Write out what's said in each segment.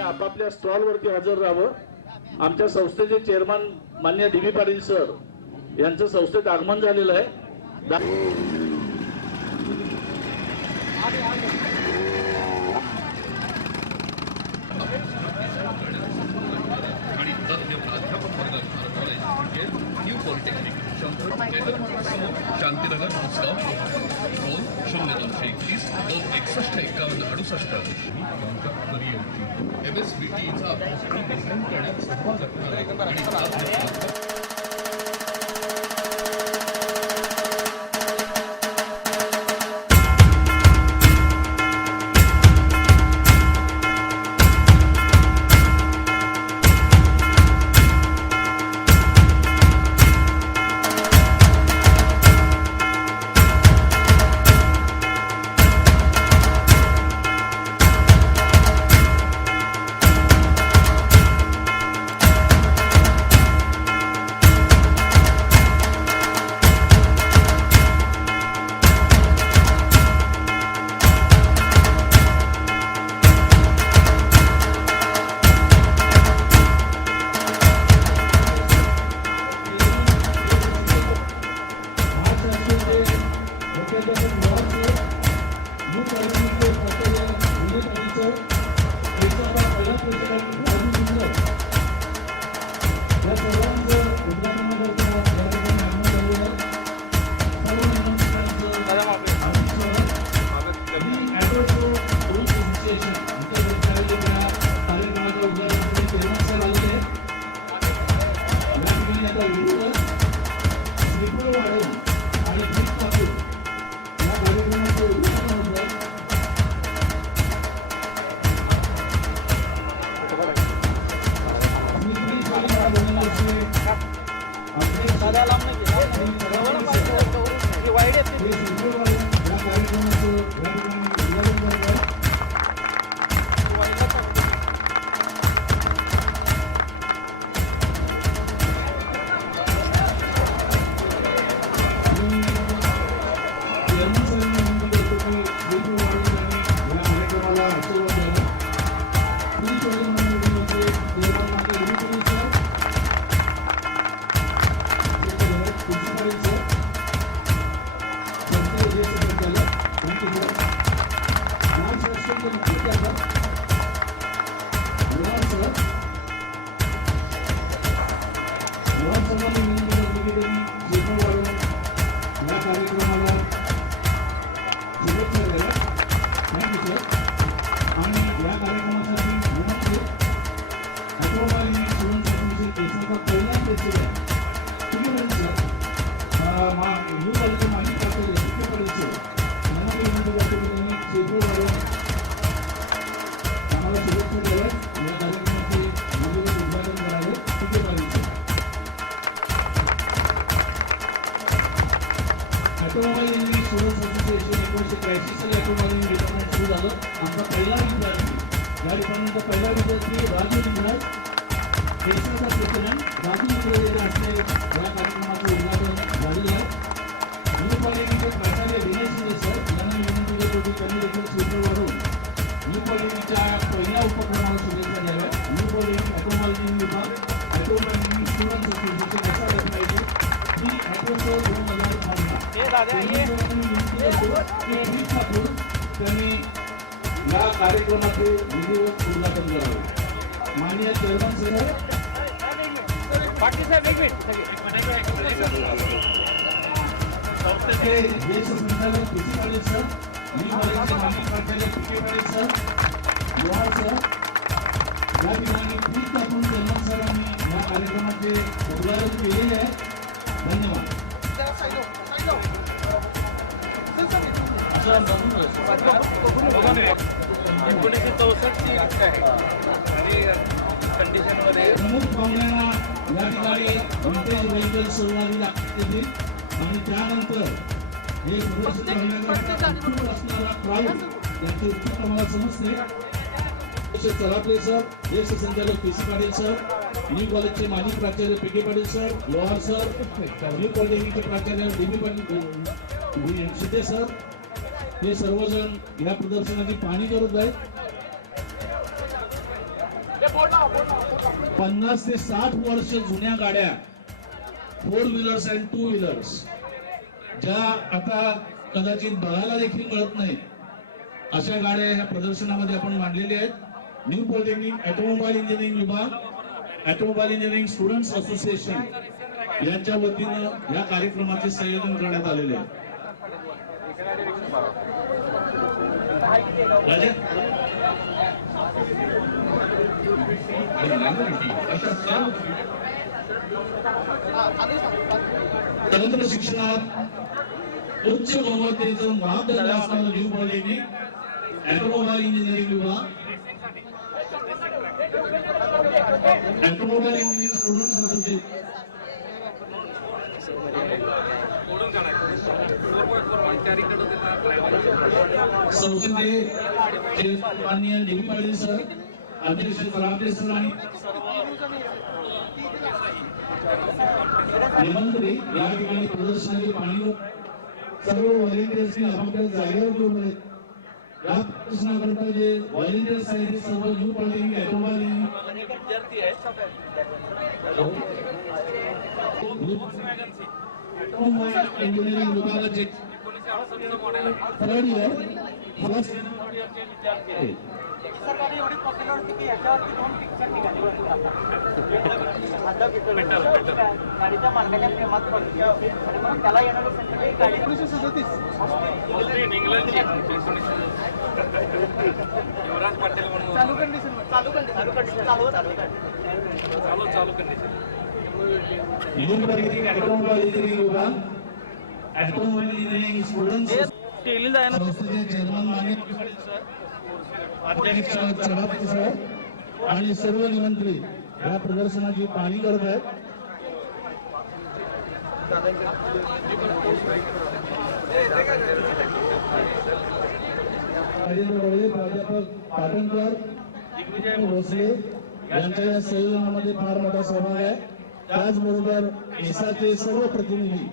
आपापल्या स्टॉल वरती हजर राहावं। आमच्या संस्थेचे चेअरमन माननीय डी.बी. पाटील सर यांचं संस्थेत आगमन झालेलं आहे। शांतीनगर मुसगाव फोन 0231 261 51 MSBTचा करण्यात सहभाग असणार सर, देशाचा पहिला प्रेसिडेंट राजीव गुंजर या सर्वांचं उद्घाटनाकरता या ठिकाणी आगमन झालेलं आहे. सर्व निमंत्रितांचं हार्दिक स्वागत. मी ॲटोसो पोलीस असोसिएशन यांच्या आयोजित या कार्यक्रमाच्या उद्घाटनासाठी चेअरमन साहेब आलेले आहेत. या ठिकाणी आता व्हिडिओवर श्रीफळ वाढवून आणि भीक कापून या कार्यक्रमाचं उद्घाटन होतं. ऑटोमोबाईल इंजिनिअरिंग स्टुडंट्स असोसिएशन 1983 साली ऑटोमोबाईल डिपार्टमेंट सुरू झालं. आमचा पहिला विद्यार्थी या डिपार्टमेंटचा पहिला विद्यार्थी राजू लिंगराज, देशाचा प्रेसिडेंट राजू लिंगराज यांच्या हस्ते या कार्यक्रमाचं उद्घाटन झालेलं आहे. न्यू कॉलेजचे प्राचार्य विनय शिंदे सर यांना विनंती करत होती त्यांनी देखील श्रीफळ वाढवून न्यू कॉलेजच्या पहिल्या उपक्रमाला शुभेच्छा द्याव्या. न्यू कॉलेज ऑटोमोबाईल इंजिनिअरिंग विभाग ऑटोमोबाईल इंजिनिअरिंग स्टुडंट्स असोसिएशन असा रचनायची ही ऑटोसो 2018 त्यांनी या कार्यक्रमाचे विधिवत उद्घाटन करावे. माननीय चेअरमन साहेब, संस्थेचे ज्येष्ठ संचालक पीसी पाटील सर, न्यू कॉलेजचे माजी प्राचार्य पीके पाटील सर, लोहार सर, या ठिकाणी खूप आपण चेअरमन सरांनी या कार्यक्रमाचे उद्घाटन केलेले आहे. धन्यवाद. प्रमुख पाहुण्यांना या ठिकाणी विंटेज व्हेकल सहभागी लागतील आणि त्यानंतर हे प्रदर्शन करण्याचा असणारा क्राऊड यांचे उत्तर आम्हाला समजते. चरापले सर, ज्येष्ठ संचालक पीसी पाटील सर, न्यू कॉलेजचे माजी प्राचार्य पीके पाटील सर, लोहार सर, न्यू पॉलिटेक्निकचे प्राचार्य डीबी पाटील शिंदे सर, हे सर्वजण या प्रदर्शनाची पाहणी करत आहेत. 50 ते 60 वर्ष जुन्या गाड्या, 4 व्हीलर्स अँड 2 व्हीलर्स, ज्या आता कदाचित बघायला देखील मिळत नाही, अशा गाड्या ह्या प्रदर्शनामध्ये आपण मांडलेल्या आहेत. न्यू पॉलिटेक्निक ऑटोमोबाईल इंजिनिअरिंग विभाग, ऑटोमोबाईल इंजिनिअरिंग स्टुडंट्स असोसिएशन यांच्या वतीनं या कार्यक्रमाचे संयोजन करण्यात आलेले आहे. तंत्र शिक्षणात उच्च गुणवत्तेचं मापदंड असणारं न्यू पॉलिटेक्निक ऑटोमोबाईल इंजिनिअरिंग विभाग, ऑटोमोबाईल इंजिनिअरिंग स्टुडंट्स असोसिएशन संस्थेचे माननीय डीबी पाटील सर, अध्यक्ष चरापले सर आणि निमंत्री या ठिकाणी प्रदर्शनाची पाहणी सर्व व्हॉलेंटियर्सनी आपापल्या जागेवर घेऊन आहेत. या प्रदर्शनाकरता जे व्हॉलेंटियर्स आहेत ते सर्व न्यू पॉलिटेक्निक ऑटोमोबाईल इंजिनिअरिंग विभागाचे थर्ड इयर फर्स्ट सरकार एवढी पॉप्युलर होती की याच्यावरती 2 पिक्चर निघाले होते गाडीच्या मालकाच्या प्रेमात पडली आणि मग त्याला येणारं संकट गाडी 1937 युवराज पाटील म्हणून चालू कंडिशन ऑटोमोबाईल इंजिनिअरिंग विभाग ऑटोमोबाईल इंजिनिअरिंग स्टुडंट्स संस्थेचे चेअरमन मान्य अध्यक्ष सभापती साहेब आणि सर्व निमंत्रित या प्रदर्शनाची पाहणी करत आहेत. राजेंद्र वडवे, प्राध्यापक पाटणकर, दिग्विजय भोसले यांच्या या संयोजनामध्ये फार मोठा सहभाग आहे. त्याचबरोबर एसाचे सर्व प्रतिनिधी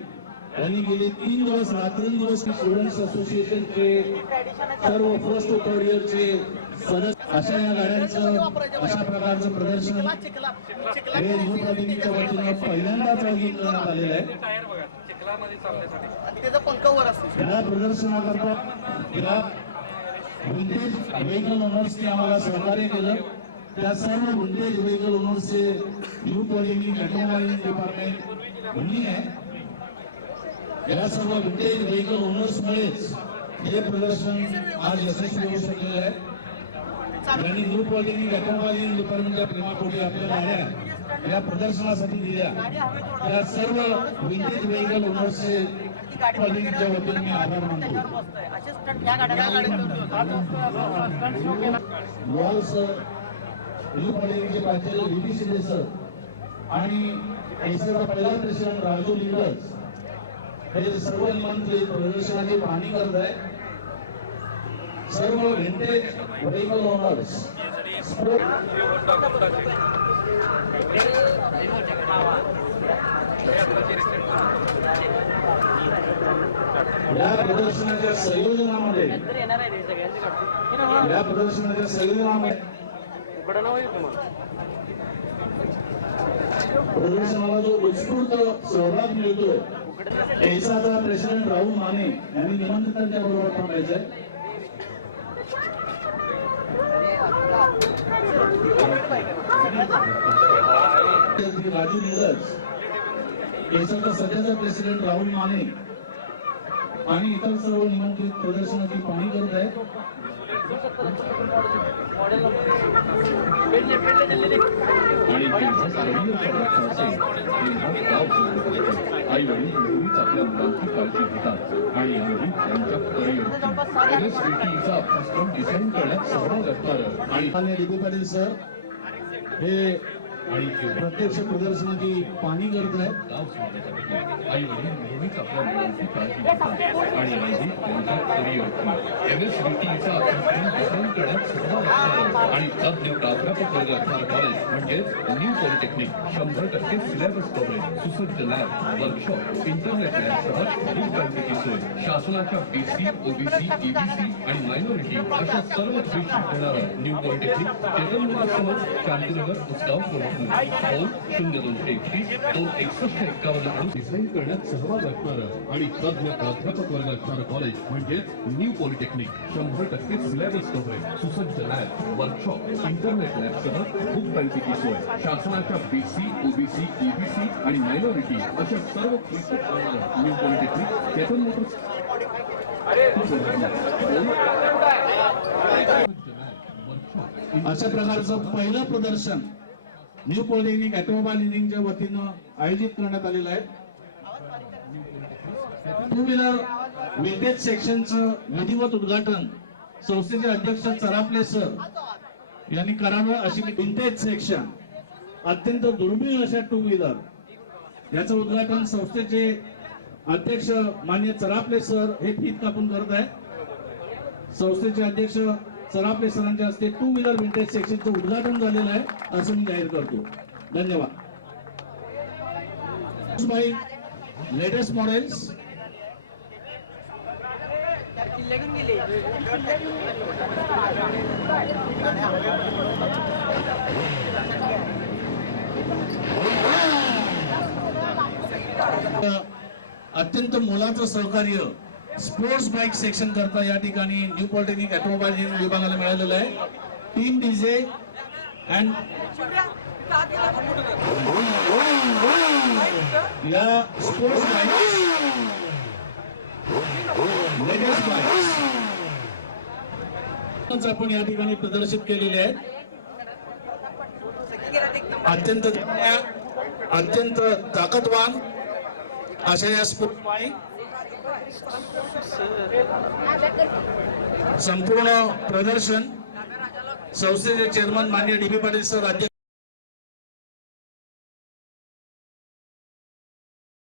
यांनी गेले 3 दिवस रात्रंदिवस स्टुडंट्स असोसिएशनचे सर्व फर्स्ट थर्ड इयरचे सदस्य अशा या गाड्यांचं अशा प्रकारचं प्रदर्शन हे न्यू कॉलेजच्या वतीनं पहिल्यांदाच आयोजित करण्यात आलेलं आहे. त्याचा पंखावर असतो या प्रदर्शनाकरता या विंटेज व्हेकल ओनर्सने आम्हाला सहकार्य केलं. त्या सर्व विंटेज व्हेकल ओनर्सचे न्यू पॉलिटिक ऑटोमोबाईल डिपार्टमेंट म्हणली आहे. या सर्व विंटेज व्हेकल ओनर्समुळेच हे प्रदर्शन आज यशस्वी होऊ शकलेलं आहे. यांनी न्यू पॉलिटिक ऑटोमोबाईल डिपार्टमेंटच्या प्रेमापोटी आपल्या गाड्या या प्रदर्शनासाठी दिल्या. त्या सर्व विंटेज व्हेकल ओनर्सचे पॉलिटिकच्या वतीने मी आभार मानतो. असे स्टंट या गाड्या लॉल सर, न्यू पॉलिटिकचे प्राचार्य व्ही शिंदे सर आणि एसएचा पहिला प्रेसिडेंट राजू लिंगर्स हे सर्व निमंत्रित प्रदर्शनाची पाहणी करत आहे. सर्व विंटेज व्हेकल ओनर्स या प्रदर्शनाच्या संयोजनामध्ये प्रदर्शनाला जो उत्स्फूर्त सहभाग मिळतोय एसाचा प्रेसिडेंट राहुल माने यांनी निमंत्रितांच्या बरोबर थांबायचंय. राजू लिंगर्स, एसाचा सध्याचा प्रेसिडेंट राहुल माने आणि इतर सर्व निमंत्रित प्रदर्शनाची पाहणी करत आहेत. आई वडील नेहमीच आपल्या मुलांची काळजी घेतात आणि आम्ही त्यांच्या करिअरचा अभ्यासक्रम डिझाईन करण्यात सहभाग असणार आणि माननीय डी.बी. पाटील सर हे प्रत्यक्ष प्रदर्शनाची पाहणी करत आहेत. आई वडील नेहमीच आपल्या मुलांची काळजी घेतात आणि आम्ही त्यांच्या करिअरचा MSBTचा अभ्यासक्रम डिझाईन करण्यात सहभाग असणार आणि तज्ञ प्राध्यापक वर्ग असणार कॉलेज म्हणजेच न्यू पॉलिटेक्निक 100% सिलेबस कव्हरेज, सुसज्ज लॅब, वर्कशॉप, इंटरनेट लॅबसह खूप बँकेची सोय, शासनाच्या BC, OBC, EBC आणि मायनॉरिटी अशा सर्व सोयी देणारं न्यू पॉलिटेक्निक टेकनॉलॉजीसह शांतीनगर उसगाव फोन 0231 डिझाईन करण्यात सहभाग असणारं आणि तज्ञ प्राध्यापक वर्ग असणारं कॉलेज म्हणजेच न्यू पॉलिटेक्निक 100% सिलेबस कव्हरेज, सुसज्ज लॅब, वर्कशॉप, इंटरनेट लॅबसह खूप बँकेची सोय, शासनाच्या BC, OBC, EBC आणि मायनॉरिटी अशा सर्व सोयी देणारं न्यू पॉलिटेक्निक टेकनॉलॉजी अशा प्रकारचं पहिलं प्रदर्शन न्यू पॉलिटेक्निक ऑटोमोबाईल इंजिनिअरिंगच्या वतीनं आयोजित करण्यात आलेलं आहे. टू व्हीलर विंटेज सेक्शनचं विधिवत उद्घाटन संस्थेचे अध्यक्ष चरापले सर यांनी करावं अशी विंटेज सेक्शन अत्यंत दुर्मिळ अशा टू व्हीलर याचं उद्घाटन संस्थेचे अध्यक्ष मान्य चरापले सर हे फीत कापून करत आहेत. संस्थेचे अध्यक्ष चरापले सरांच्या हस्ते टू व्हीलर विंटेज सेक्शनचं उद्घाटन झालेलं आहे असं मी जाहीर करतो. धन्यवाद. लेटेस्ट मॉडेल्स अत्यंत मोलाचं सहकार्य स्पोर्ट्स बाईक सेक्शन करता या ठिकाणी न्यू पॉलिटेक्निक ऑटोमोबाईल इंजिनिअरिंग विभागाला मिळालेलं आहे. टीम डीजे अँड या स्पोर्ट्स बाईक लेटेस्ट बाईक्स आपण या ठिकाणी प्रदर्शित केलेले आहेत. अत्यंत ताकदवान अशा या स्पोर्ट्स बाईक संपूर्ण प्रदर्शन संस्थेचे चेअरमन माननीय डी बी पाटील सर, अध्यक्ष